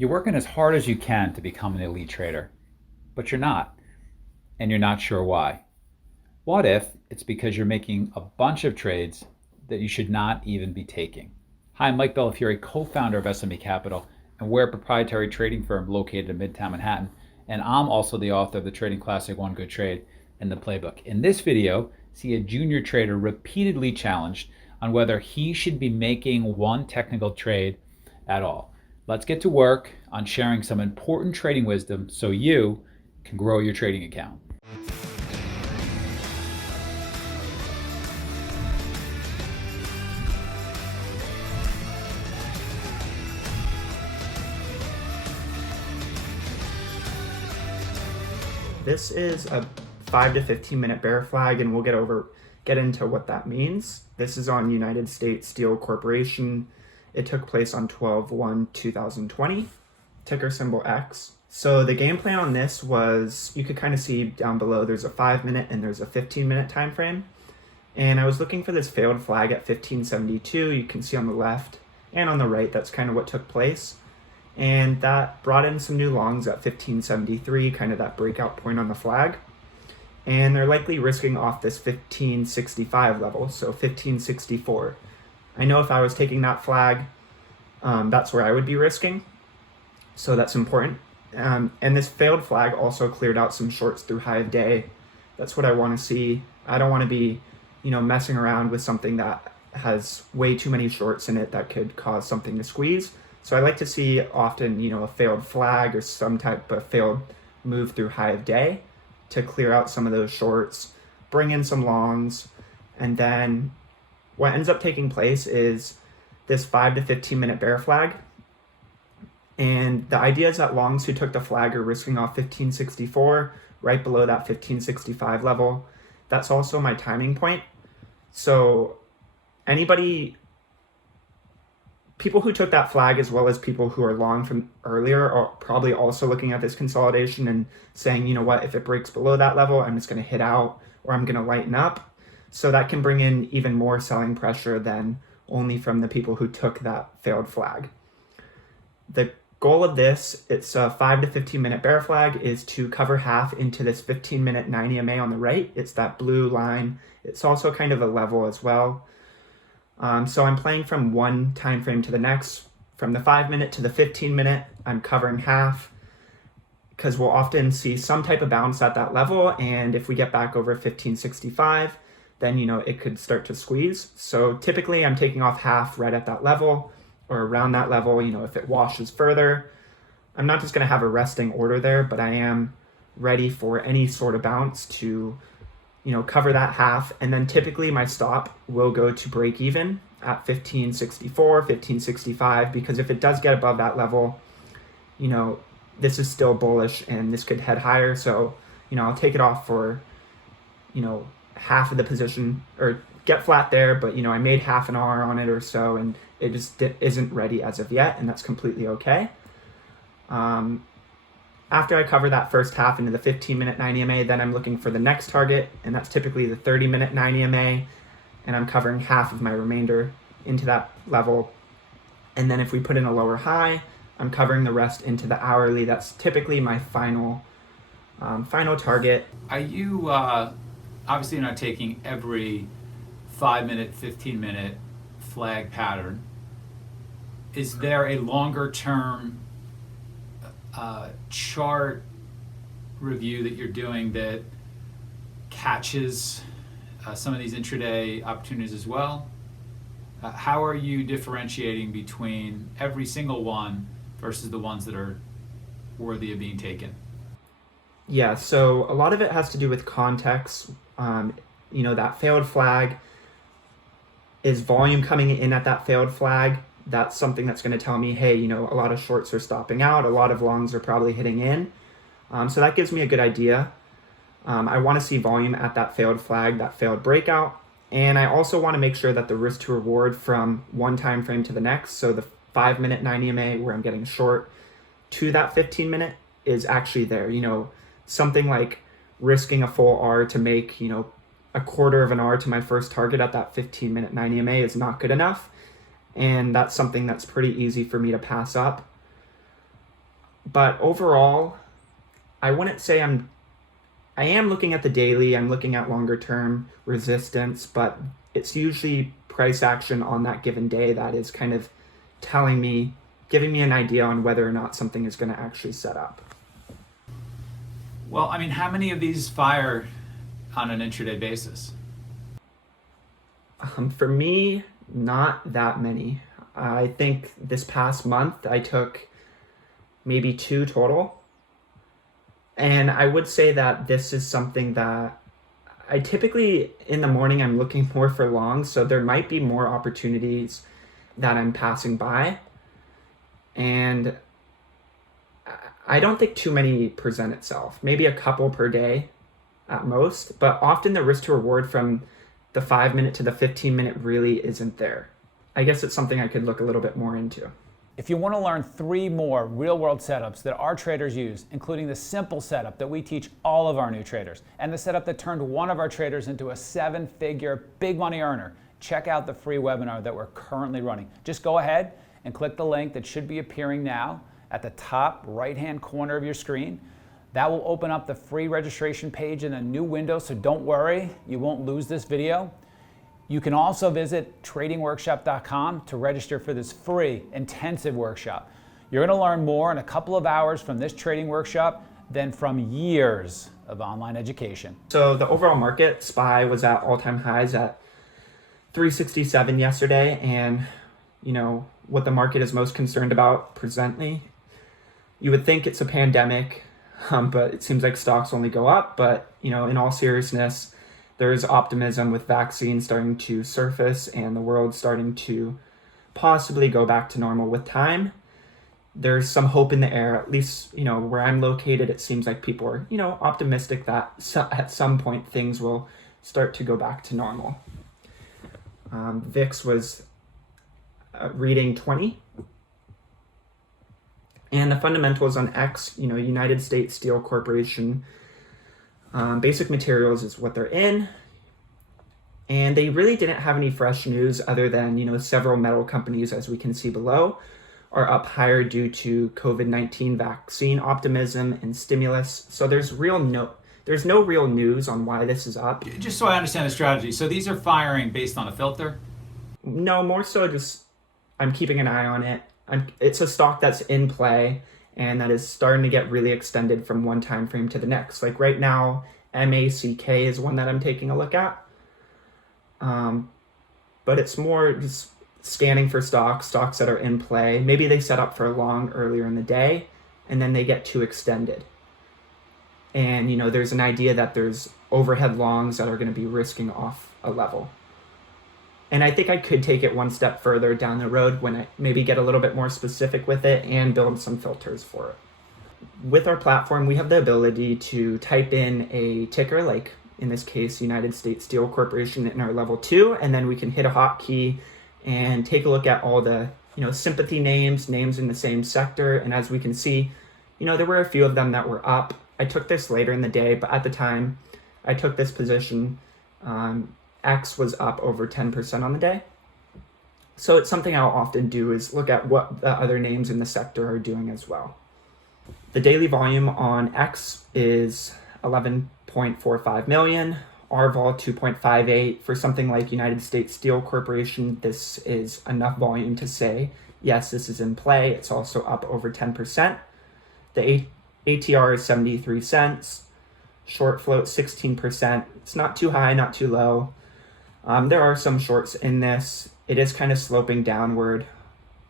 You're working as hard as you can to become an elite trader, but you're not, and you're not sure why. What if it's because you're making a bunch of trades that you should not even be taking? Hi, I'm Mike Bellafiore, co-founder of SME Capital, and we're a proprietary trading firm located in Midtown Manhattan. And I'm also the author of the trading classic One Good Trade and the Playbook. In this video, see a junior trader repeatedly challenged on whether he should be making one technical trade at all. Let's get to work on sharing some important trading wisdom so you can grow your trading account. This is a 5 to 15 minute bear flag, and we'll get into what that means. This is on United States Steel Corporation. It took place on 12/1/2020, ticker symbol X. So the game plan on this was, you could kind of see down below, there's a 5-minute and there's a 15-minute time frame. And I was looking for this failed flag at 1572. You can see on the left and on the right, that's kind of what took place. And that brought in some new longs at 1573, kind of that breakout point on the flag. And they're likely risking off this 1565 level, so 1564. I know if I was taking that flag, that's where I would be risking. So that's important. And this failed flag also cleared out some shorts through high of day. That's what I want to see. I don't want to be, messing around with something that has way too many shorts in it that could cause something to squeeze. So I like to see often, a failed flag or some type of failed move through high of day to clear out some of those shorts, bring in some longs, and then what ends up taking place is this 5 to 15 minute bear flag. And the idea is that longs who took the flag are risking off 1564, right below that 1565 level. That's also my timing point. So people who took that flag, as well as people who are long from earlier, are probably also looking at this consolidation and saying, you know what, if it breaks below that level, I'm just going to hit out or I'm going to lighten up. So that can bring in even more selling pressure than only from the people who took that failed flag. The goal of this, it's a 5 to 15 minute bear flag, is to cover half into this 15-minute 9 EMA on the right. It's that blue line. It's also kind of a level as well. So I'm playing from one time frame to the next. From the 5-minute to the 15-minute, I'm covering half, because we'll often see some type of bounce at that level. And if we get back over 1565, then, it could start to squeeze. So typically I'm taking off half right at that level or around that level. If it washes further, I'm not just going to have a resting order there, but I am ready for any sort of bounce to cover that half. And then typically my stop will go to break even at 1564, 1565, because if it does get above that level, this is still bullish and this could head higher. So, I'll take it off for, half of the position, or get flat there, but, I made half an hour on it or so, and it just isn't ready as of yet, and that's completely okay. After I cover that first half into the 15-minute 9 EMA, then I'm looking for the next target, and that's typically the 30-minute 9 EMA, and I'm covering half of my remainder into that level. And then if we put in a lower high, I'm covering the rest into the hourly. That's typically my final target. Are you obviously not taking every 5-minute, 15-minute flag pattern? Is there a longer term chart review that you're doing that catches some of these intraday opportunities as well? How are you differentiating between every single one versus the ones that are worthy of being taken? Yeah, so a lot of it has to do with context. That failed flag, is volume coming in at that failed flag? That's something that's going to tell me, hey, a lot of shorts are stopping out, a lot of longs are probably hitting in. So that gives me a good idea. I want to see volume at that failed flag, that failed breakout. And I also want to make sure that the risk to reward from one time frame to the next, so the 5-minute 9 EMA where I'm getting short, to that 15-minute is actually there. Something like risking a full R to make, a quarter of an R to my first target at that 15-minute 9 EMA is not good enough. And that's something that's pretty easy for me to pass up. But overall, I wouldn't say I am looking at the daily, I'm looking at longer term resistance, but it's usually price action on that given day that is kind of giving me an idea on whether or not something is going to actually set up. Well, I mean, how many of these fire on an intraday basis? For me, not that many. I think this past month I took maybe 2 total. And I would say that this is something that I typically in the morning I'm looking more for long, so there might be more opportunities that I'm passing by. And I don't think too many present itself. Maybe a couple per day at most, but often the risk to reward from the 5 minute to the 15 minute really isn't there. I guess it's something I could look a little bit more into. If you want to learn 3 more real-world setups that our traders use, including the simple setup that we teach all of our new traders, and the setup that turned one of our traders into a 7-figure big money earner, check out the free webinar that we're currently running. Just go ahead and click the link that should be appearing now at the top right-hand corner of your screen. That will open up the free registration page in a new window, so don't worry, you won't lose this video. You can also visit tradingworkshop.com to register for this free intensive workshop. You're going to learn more in a couple of hours from this trading workshop than from years of online education. So the overall market, SPY, was at all-time highs at 367 yesterday, and what the market is most concerned about presently, you would think it's a pandemic, but it seems like stocks only go up. But in all seriousness, there is optimism with vaccines starting to surface and the world starting to possibly go back to normal with time. There's some hope in the air, at least, where I'm located. It seems like people are, optimistic that at some point things will start to go back to normal. VIX was reading 20. And the fundamentals on X, United States Steel Corporation, basic materials is what they're in. And they really didn't have any fresh news other than, several metal companies, as we can see below, are up higher due to COVID-19 vaccine optimism and stimulus. So there's no real news on why this is up. Just so I understand the strategy. So these are firing based on a filter? No, more so just I'm keeping an eye on it. It's a stock that's in play and that is starting to get really extended from one time frame to the next. Like right now, MACK is one that I'm taking a look at. But it's more just scanning for stocks that are in play. Maybe they set up for a long earlier in the day and then they get too extended. And, there's an idea that there's overhead longs that are going to be risking off a level. And I think I could take it one step further down the road when I maybe get a little bit more specific with it and build some filters for it. With our platform, we have the ability to type in a ticker, like in this case, United States Steel Corporation in our level 2, and then we can hit a hotkey and take a look at all the, sympathy names in the same sector. And as we can see, there were a few of them that were up. I took this later in the day, but at the time I took this position, X was up over 10% on the day. So it's something I'll often do is look at what the other names in the sector are doing as well. The daily volume on X is 11.45 million, RVol 2.58. For something like United States Steel Corporation, this is enough volume to say, yes, this is in play. It's also up over 10%. The ATR is 73 cents. Short float 16%. It's not too high, not too low. There are some shorts in this. It is kind of sloping downward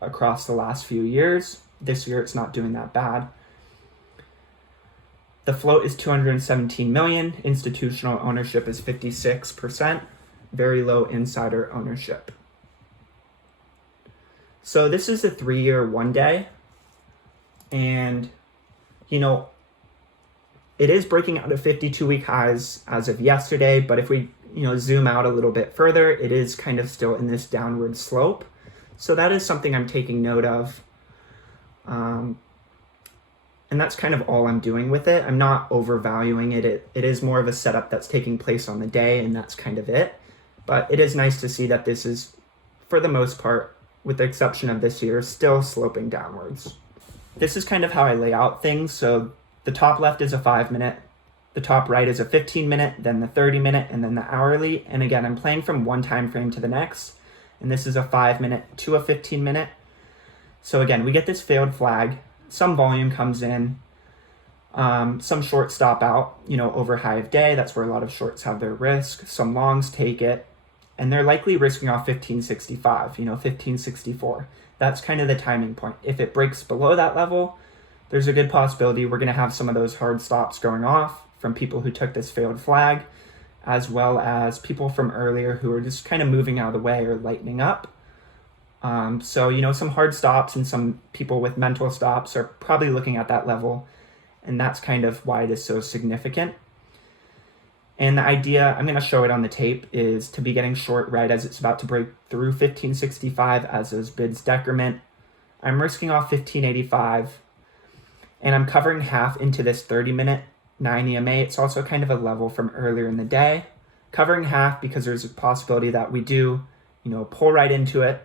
across the last few years. This year, it's not doing that bad. The float is 217 million. Institutional ownership is 56%. Very low insider ownership. So this is a 3-year, 1 day. And, it is breaking out of 52-week highs as of yesterday, but if we zoom out a little bit further, it is kind of still in this downward slope. So that is something I'm taking note of. And that's kind of all I'm doing with it. I'm not overvaluing it. It is more of a setup that's taking place on the day, and that's kind of it. But it is nice to see that this is, for the most part, with the exception of this year, still sloping downwards. this is kind of how I lay out things. So the top left is a 5-minute, the top right is a 15-minute, then the 30-minute, and then the hourly. And again, I'm playing from one time frame to the next, and this is a 5-minute to a 15-minute. So again, we get this failed flag, some volume comes in, some shorts stop out, over high of day. That's where a lot of shorts have their risk. Some longs take it, and they're likely risking off 1565, 1564. That's kind of the timing point. If it breaks below that level, there's a good possibility we're going to have some of those hard stops going off from people who took this failed flag, as well as people from earlier who are just kind of moving out of the way or lightening up. So, some hard stops and some people with mental stops are probably looking at that level, and that's kind of why it is so significant. And the idea, I'm going to show it on the tape, is to be getting short right as it's about to break through 1565 as those bids decrement. I'm risking off 1585, and I'm covering half into this 30-minute 9 EMA. It's also kind of a level from earlier in the day. Covering half because there's a possibility that we do, pull right into it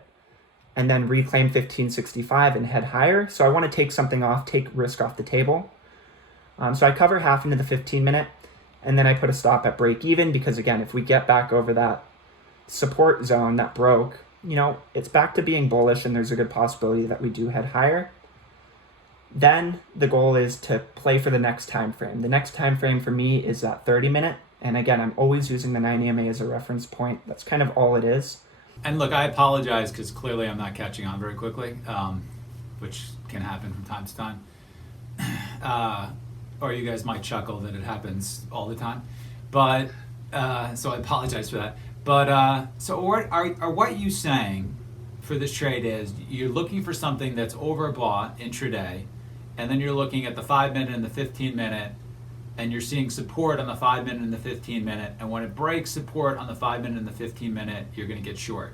and then reclaim 1565 and head higher. So I want to take something off, take risk off the table. So I cover half into the 15-minute, and then I put a stop at break even because, again, if we get back over that support zone that broke, it's back to being bullish and there's a good possibility that we do head higher. Then the goal is to play for the next time frame. The next time frame for me is that 30-minute. And again, I'm always using the 9 EMA as a reference point. That's kind of all it is. And look, I apologize because clearly I'm not catching on very quickly, which can happen from time to time. Or you guys might chuckle that it happens all the time. But, so I apologize for that. But, so what you saying for this trade is you're looking for something that's overbought intraday, and then you're looking at the 5-minute and the 15-minute, and you're seeing support on the 5-minute and the 15-minute, and when it breaks support on the 5-minute and the 15-minute, you're going to get short.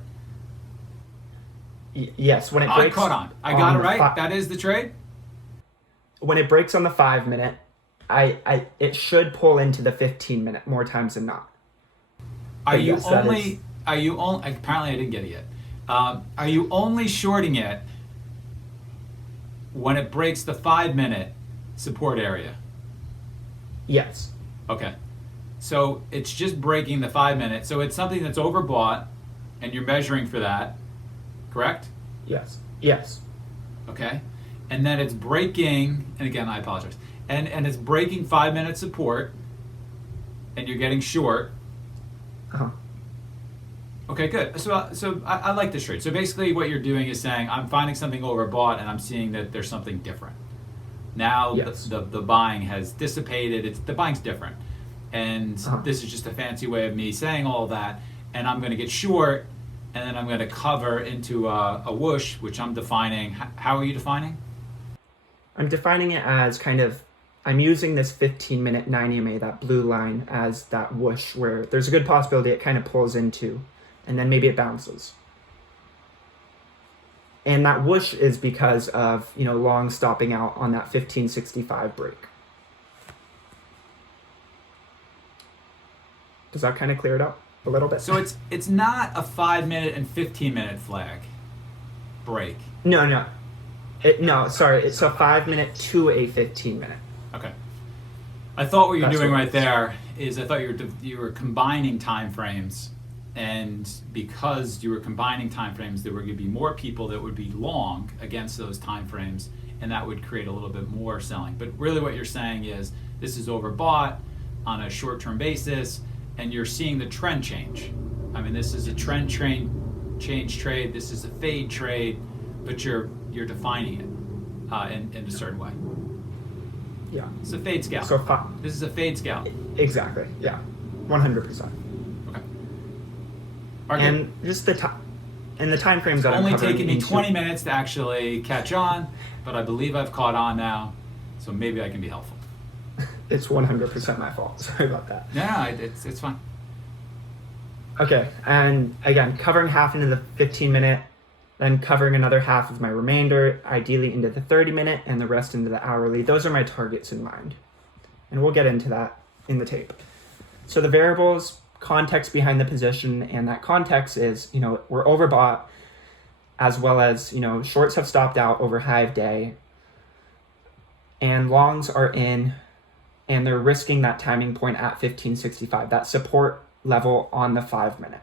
Yes, when it breaks. I caught on. I got it right. That is the trade. When it breaks on the 5-minute, it should pull into the 15-minute more times than not. Apparently I didn't get it yet. Are you only shorting it when it breaks the 5-minute support area? Yes. Okay. So it's just breaking the 5-minute. So it's something that's overbought, and you're measuring for that, correct? Yes. Yes. Okay. And then it's breaking, and again, I apologize, and it's breaking 5-minute support, and you're getting short. Uh-huh. Okay, good. So I like this trade. So basically what you're doing is saying, I'm finding something overbought, and I'm seeing that there's something different. Now yes. the buying has dissipated. The buying's different. And this is just a fancy way of me saying all that, and I'm going to get short, and then I'm going to cover into a whoosh, which I'm defining. How are you defining? I'm defining it as I'm using this 15-minute 9 EMA, that blue line, as that whoosh where there's a good possibility it kind of pulls into, and then maybe it bounces. And that whoosh is because of, long stopping out on that 1565 break. Does that kind of clear it up a little bit? So it's not a 5-minute and 15-minute flag break. No. It's a 5-minute to a 15-minute. Okay. I thought what you're doing right there is I thought you were combining time frames, and because you were combining time frames, there were going to be more people that would be long against those time frames, and that would create a little bit more selling. But really what you're saying is this is overbought on a short-term basis, and you're seeing the trend change. I mean, this is a trend change trade, this is a fade trade, but you're defining it in a certain way. Yeah. It's a fade scalp. This is a fade scalp. Exactly. Yeah. 100%. Okay. And just the time frames that I'm only covering taken me into, 20 minutes to actually catch on, but I believe I've caught on now, so maybe I can be helpful. It's 100% my fault. Sorry about that. No, it's fine. Okay, and again, covering half into the 15-minute, then covering another half of my remainder, ideally into the 30-minute, and the rest into the hourly. Those are my targets in mind. And we'll get into that in the tape. So the variables, context behind the position, and that context is, we're overbought, as well as, shorts have stopped out over high of day. and longs are in, and they're risking that timing point at 1565, that support level on the 5 minute.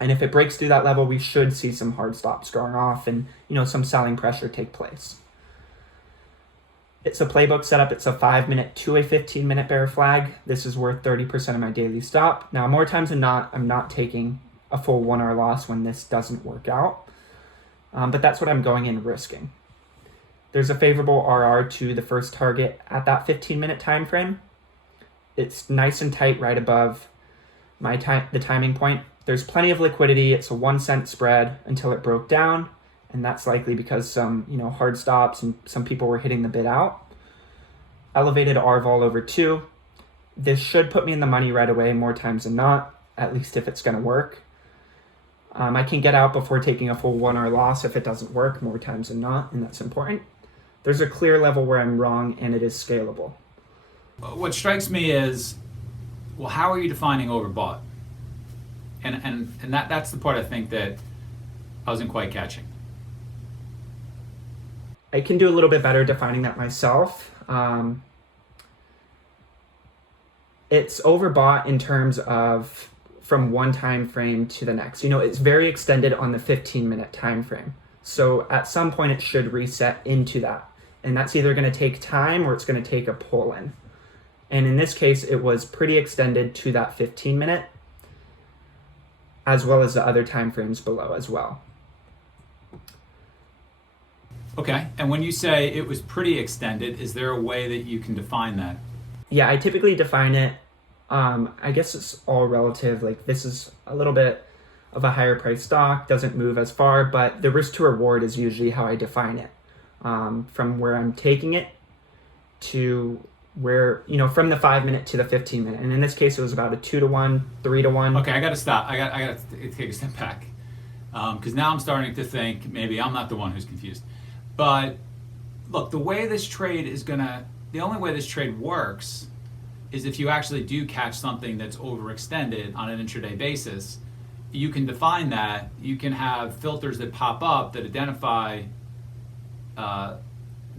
And if it breaks through that level, we should see some hard stops going off and, some selling pressure take place. It's a playbook setup. It's a 5 minute to a 15-minute bear flag. This is worth 30% of my daily stop. Now, more times than not, I'm not taking a full 1 hour loss when this doesn't work out. But that's what I'm going in risking. There's a favorable RR to the first target at that 15-minute time frame. It's nice and tight right above the timing point. There's plenty of liquidity. It's a 1 cent spread until it broke down, and that's likely because some hard stops and some people were hitting the bid out. Elevated R vol over 2. This should put me in the money right away more times than not, at least if it's going to work. I can get out before taking a full 1 hour loss if it doesn't work more times than not, and that's important. There's a clear level where I'm wrong, and it is scalable. What strikes me is, well, how are you defining overbought? And that's the part I think that I wasn't quite catching. I can do a little bit better defining that myself. It's overbought in terms of from one time frame to the next. It's very extended on the 15-minute time frame. So at some point it should reset into that. And that's either going to take time or it's going to take a pull-in. And in this case, it was pretty extended to that 15-minute, as well as the other time frames below as well. Okay, and when you say it was pretty extended, is there a way that you can define that? Yeah, I typically define it, I guess it's all relative. Like, this is a little bit of a higher price stock, doesn't move as far, but the risk to reward is usually how I define it. From where I'm taking it to where, from the 5 minute to the 15-minute. And in this case, it was about a 2-to-1, 3-to-1. Okay, I got to stop. I got to take a step back. Because now I'm starting to think maybe I'm not the one who's confused. But look, the only way this trade works is if you actually do catch something that's overextended on an intraday basis. You can define that. You can have filters that pop up that identify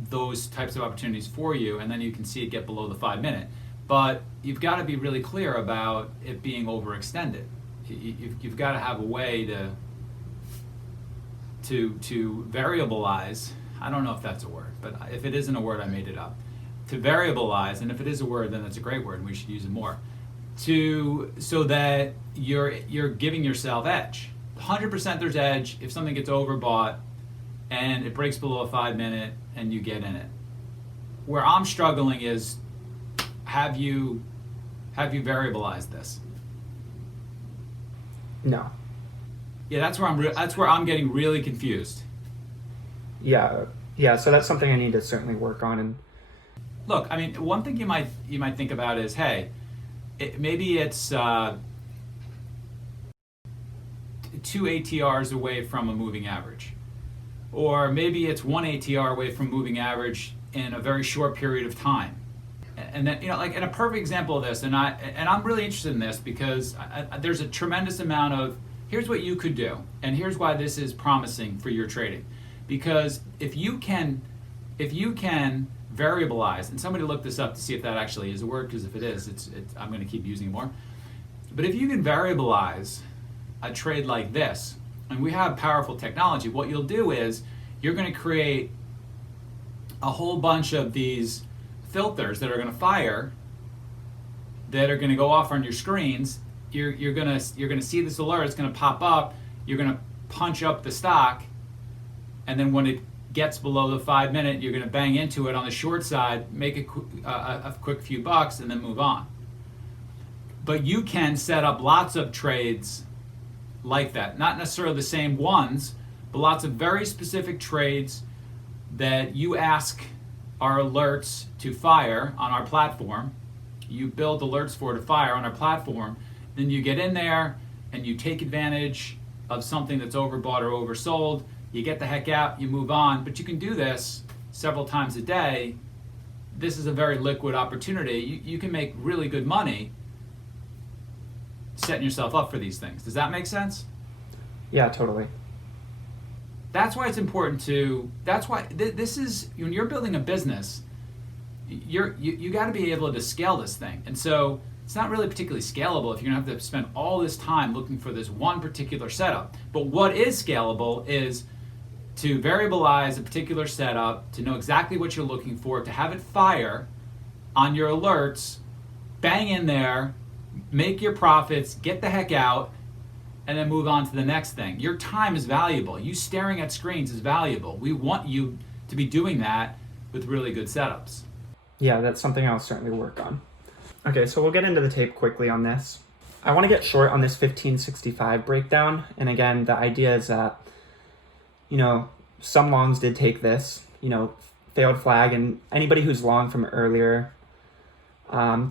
those types of opportunities for you, and then you can see it get below the 5 minute. But you've got to be really clear about it being overextended. You've got to have a way to variabilize. I don't know if that's a word, but if it isn't a word, I made it up. To variabilize, and if it is a word, then it's a great word, and we should use it more. So that you're giving yourself edge. 100% there's edge if something gets overbought and it breaks below a 5 minute and you get in it. Where I'm struggling is, have you variabilized this? No. Yeah, that's where I'm getting really confused. Yeah. So that's something I need to certainly work on. And look, I mean, one thing you might think about is, hey, maybe it's 2 ATRs away from a moving average, or maybe it's 1 ATR away from moving average in a very short period of time. And then, and a perfect example of this, and I'm really interested in this because there's a tremendous amount of, here's what you could do, and here's why this is promising for your trading. Because if you can variabilize, and somebody look this up to see if that actually is a word, because if it is, I'm going to keep using it more. But if you can variabilize a trade like this, and we have powerful technology, what you'll do is you're going to create a whole bunch of these filters that are going to fire, that are going to go off on your screens. You're going to see this alert. It's going to pop up. You're going to punch up the stock, and then when it gets below the 5 minute, you're going to bang into it on the short side, make a quick few bucks, and then move on. But you can set up lots of trades like that, not necessarily the same ones, but lots of very specific trades that you ask our alerts to fire on our platform. You build alerts for it to fire on our platform. Then you get in there and you take advantage of something that's overbought or oversold. You get the heck out, you move on. But you can do this several times a day. This is a very liquid opportunity. You can make really good money setting yourself up for these things. Does that make sense? yeah, totally. That's why it's important to, that's why this is, when you're building a business, you got to be able to scale this thing. And so it's not really particularly scalable if you're going to have to spend all this time looking for this one particular setup. But what is scalable is to variabilize a particular setup, to know exactly what you're looking for, to have it fire on your alerts, bang in there, make your profits, get the heck out, and then move on to the next thing. Your time is valuable. You staring at screens is valuable. We want you to be doing that with really good setups. Yeah, that's something I'll certainly work on. Okay, so we'll get into the tape quickly on this. I want to get short on this 1565 breakdown. And again, the idea is that, some longs did take this, failed flag, and anybody who's long from earlier,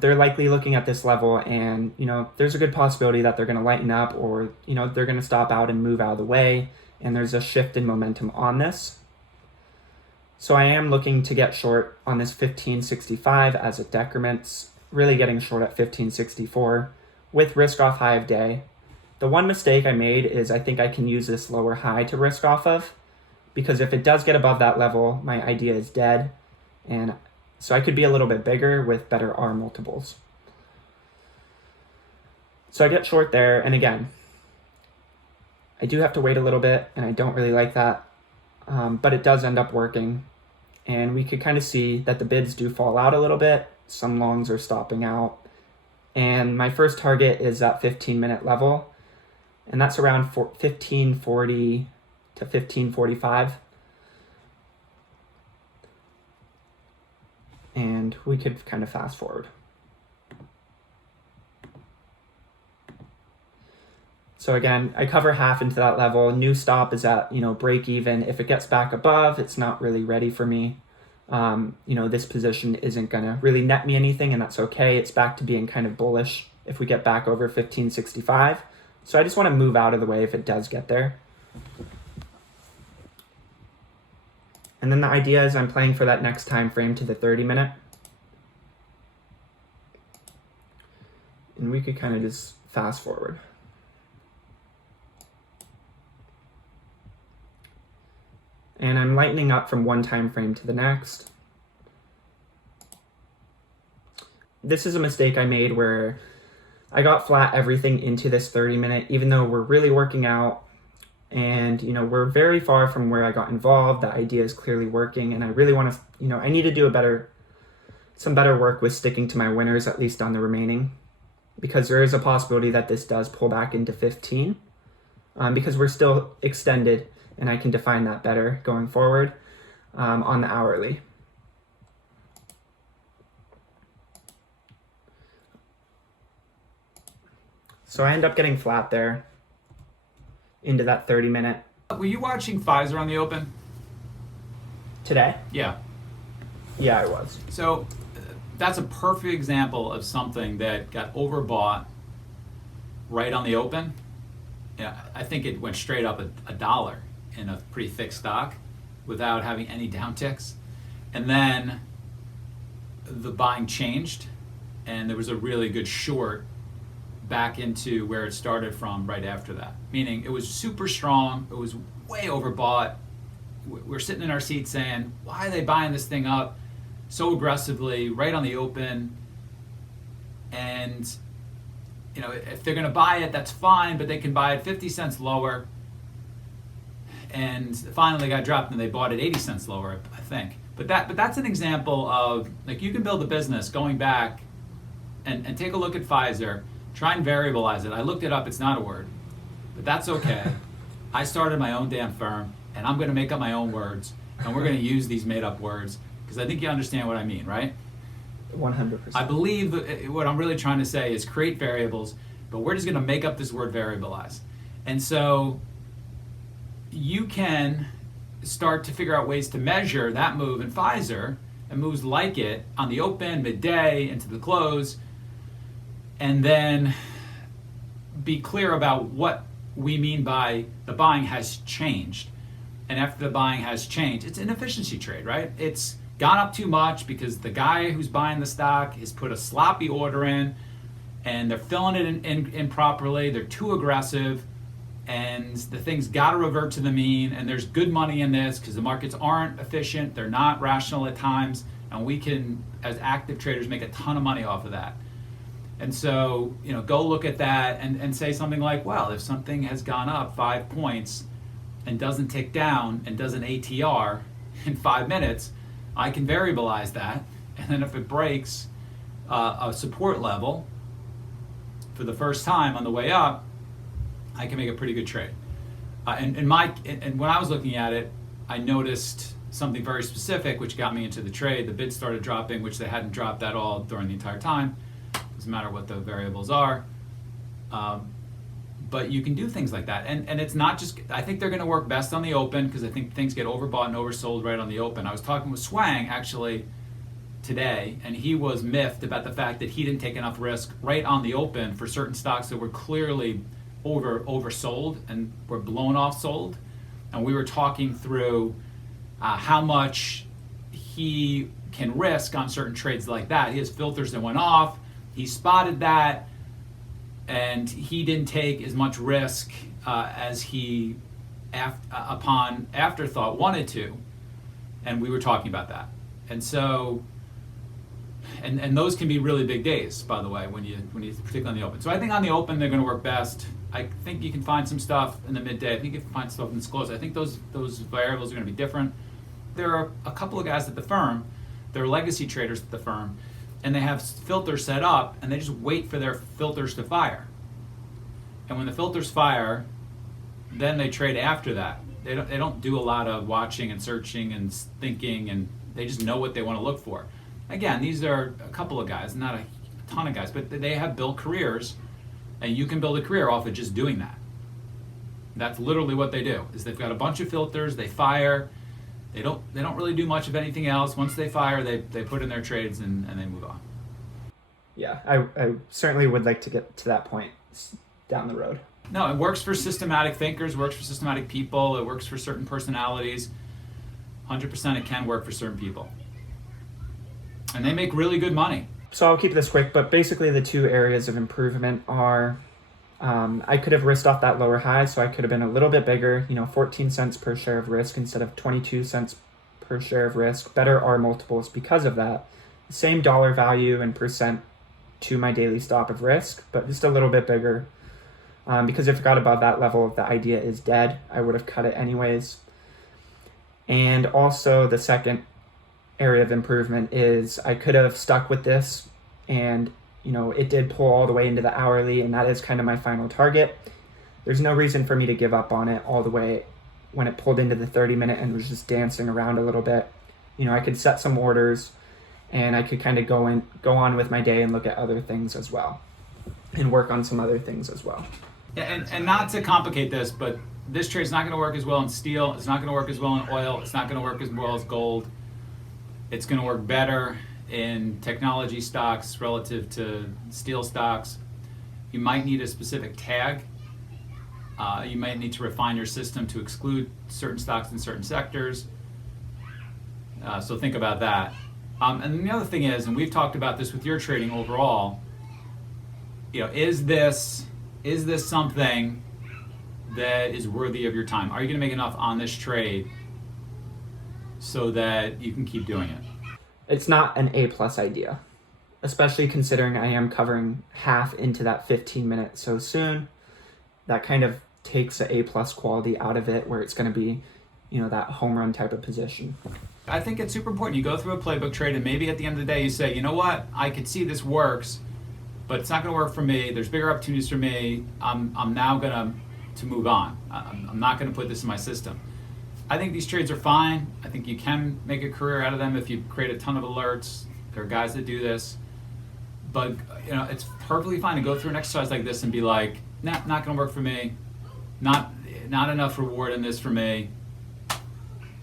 they're likely looking at this level and, there's a good possibility that they're going to lighten up or, they're going to stop out and move out of the way. And there's a shift in momentum on this. So I am looking to get short on this 1565 as it decrements, really getting short at 1564 with risk off high of day. The one mistake I made is I think I can use this lower high to risk off of, because if it does get above that level, my idea is dead. And so I could be a little bit bigger with better R multiples. So I get short there. And again, I do have to wait a little bit and I don't really like that. But it does end up working. And we could kind of see that the bids do fall out a little bit. Some longs are stopping out. And my first target is that 15-minute level. And that's around 1540 to 1545. And we could kind of fast forward. So again, I cover half into that level. New stop is at, break even. If it gets back above, it's not really ready for me. This position isn't going to really net me anything, and that's okay. It's back to being kind of bullish if we get back over 1565. So I just want to move out of the way if it does get there. And then the idea is I'm playing for that next time frame to the 30-minute. And we could kind of just fast forward. And I'm lightening up from one time frame to the next. This is a mistake I made where I got flat everything into this 30-minute, even though we're really working out and, we're very far from where I got involved. The idea is clearly working, and I really want to, I need to do some better work with sticking to my winners, at least on the remaining, because there is a possibility that this does pull back into 15, because we're still extended. And I can define that better going forward on the hourly. So I end up getting flat there into that 30-minute. Were you watching Pfizer on the open? Today? Yeah. Yeah, I was. So that's a perfect example of something that got overbought right on the open. Yeah, I think it went straight up a dollar in a pretty thick stock without having any downticks. And then the buying changed and there was a really good short back into where it started from right after that. Meaning it was super strong, it was way overbought. We're sitting in our seats saying, why are they buying this thing up so aggressively right on the open? And if they're gonna buy it, that's fine, but they can buy it 50 cents lower. And finally got dropped and they bought it 80 cents lower, I think. But that's an example of, you can build a business going back and take a look at Pfizer, try and variabilize it. I looked it up, it's not a word, but that's okay. I started my own damn firm and I'm gonna make up my own words and we're gonna use these made up words because I think you understand what I mean, right? 100%. I believe what I'm really trying to say is create variables, but we're just gonna make up this word variabilize. And so you can start to figure out ways to measure that move in Pfizer and moves like it on the open, midday, into the close, and then be clear about what we mean by the buying has changed. And after the buying has changed, it's an efficiency trade, right? It's gone up too much because the guy who's buying the stock has put a sloppy order in and they're filling it in improperly, they're too aggressive, and the thing's got to revert to the mean, and there's good money in this because the markets aren't efficient, they're not rational at times, And we can, as active traders, make a ton of money off of that. And so, go look at that and say something like, well, if something has gone up 5 points and doesn't tick down and does an ATR in 5 minutes, I can variabilize that. And then if it breaks a support level for the first time on the way up, I can make a pretty good trade. And when I was looking at it, I noticed something very specific which got me into the trade. The bids started dropping, which they hadn't dropped at all during the entire time. Doesn't matter what the variables are. But you can do things like that. And it's not just, I think they're going to work best on the open because I think things get overbought and oversold right on the open. I was talking with Swang actually today, and he was miffed about the fact that he didn't take enough risk right on the open for certain stocks that were clearly oversold and were blown off sold. And we were talking through how much he can risk on certain trades like that. He has filters that went off. He spotted that, and he didn't take as much risk as he, upon afterthought, wanted to. And we were talking about that. And so, and those can be really big days, by the way, when you particularly on the open. So I think on the open they're going to work best. I think you can find some stuff in the midday. I think you can find stuff in the close. I think those variables are going to be different. There are a couple of guys at the firm, they're legacy traders at the firm, and they have filters set up, and they just wait for their filters to fire. And when the filters fire, then they trade after that. They don't do a lot of watching and searching and thinking, and they just know what they want to look for. Again, these are a couple of guys, not a ton of guys, but they have built careers, and you can build a career off of just doing that. That's literally what they do. Is they've got a bunch of filters, they fire. They don't really do much of anything else. Once they fire, they put in their trades and they move on. Yeah, I certainly would like to get to that point down the road. No, it works for systematic thinkers, works for systematic people, it works for certain personalities. 100% it can work for certain people. And they make really good money. So I'll keep this quick, but basically the two areas of improvement are I could have risked off that lower high, so I could have been a little bit bigger, 14 cents per share of risk instead of 22 cents per share of risk. Better R multiples because of that. Same dollar value and percent to my daily stop of risk, but just a little bit bigger. Because if it got above that level, the idea is dead. I would have cut it anyways. And also the second area of improvement is I could have stuck with this, and it did pull all the way into the hourly, and that is kind of my final target. There's no reason for me to give up on it all the way when it pulled into the 30-minute and was just dancing around a little bit. I could set some orders, and I could kind of go on with my day and look at other things as well, and work on some other things as well. Yeah, and not to complicate this, but this trade's not going to work as well in steel. It's not going to work as well in oil. It's not going to work as well as gold. It's going to work better in technology stocks relative to steel stocks. You might need a specific tag. You might need to refine your system to exclude certain stocks in certain sectors. So think about that. And then the other thing is, and we've talked about this with your trading overall, is this something that is worthy of your time? Are you going to make enough on this trade so that you can keep doing it? It's not an A+ idea, especially considering I am covering half into that 15-minute so soon. That kind of takes the A+ quality out of it, where it's going to be, that home run type of position. I think it's super important. You go through a playbook trade, and maybe at the end of the day you say, you know what, I could see this works, but it's not going to work for me. There's bigger opportunities for me. I'm now going to move on. I'm not going to put this in my system. I think these trades are fine. I think you can make a career out of them if you create a ton of alerts. There are guys that do this. But it's perfectly fine to go through an exercise like this and be like, nah, not going to work for me. Not enough reward in this for me.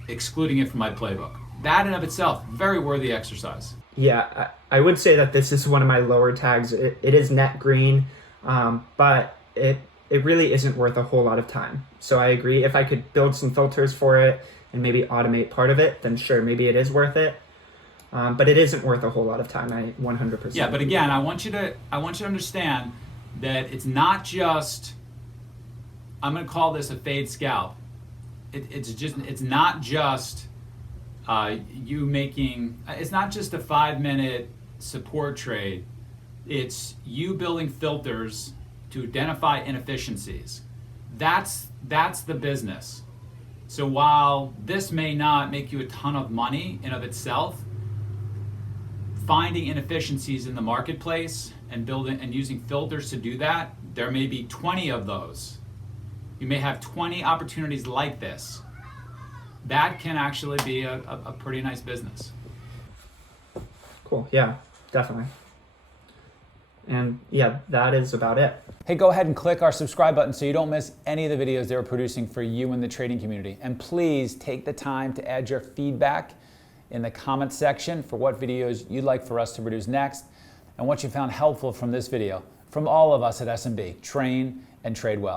Excluding it from my playbook. That in of itself, very worthy exercise. Yeah, I would say that this is one of my lower tags. It is net green, but it really isn't worth a whole lot of time. So I agree. If I could build some filters for it and maybe automate part of it, then sure, maybe it is worth it. But it isn't worth a whole lot of time. I 100%. Yeah, but again, I want you to understand that it's not just. I'm going to call this a fade scalp. It's not just you making, it's not just a 5-minute support trade, it's you building filters to identify inefficiencies. That's the business. So while this may not make you a ton of money in of itself, finding inefficiencies in the marketplace and building and using filters to do that, there may be 20 of those. You may have 20 opportunities like this. That can actually be a pretty nice business. Cool. Yeah, definitely. And yeah, that is about it. Hey, go ahead and click our subscribe button so you don't miss any of the videos they're producing for you in the trading community. And please take the time to add your feedback in the comments section for what videos you'd like for us to produce next and what you found helpful from this video. From all of us at S&B, train and trade well.